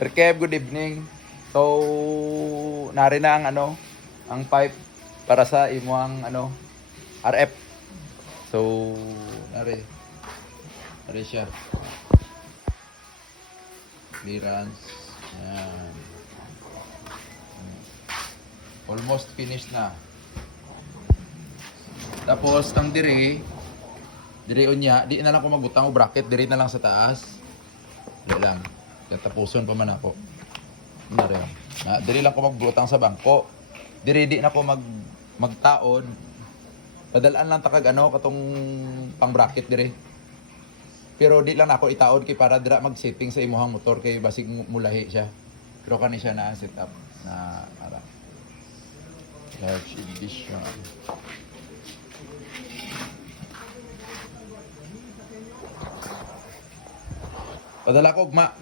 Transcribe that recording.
Sir Kev, good evening. So, nari na ang pipe para sa imo ang RF. So, nari. Nari siya. Clearance. Yan. Almost finished na. Tapos, ang diri unya, di na lang ko magbutang o bracket, diri na lang sa taas. Dili lang. Katapuson pa man ako. Diri lang ko magbutang sa bangko. Diri di na ko magtaon. Padalaan lang takag katong pang bracket diri. Pero di lang ako itaon kay para dira mag-setting sa imuhang motor kay basig mulahi siya. Pero kani siya na set up na para large edition. Padala ko ugma.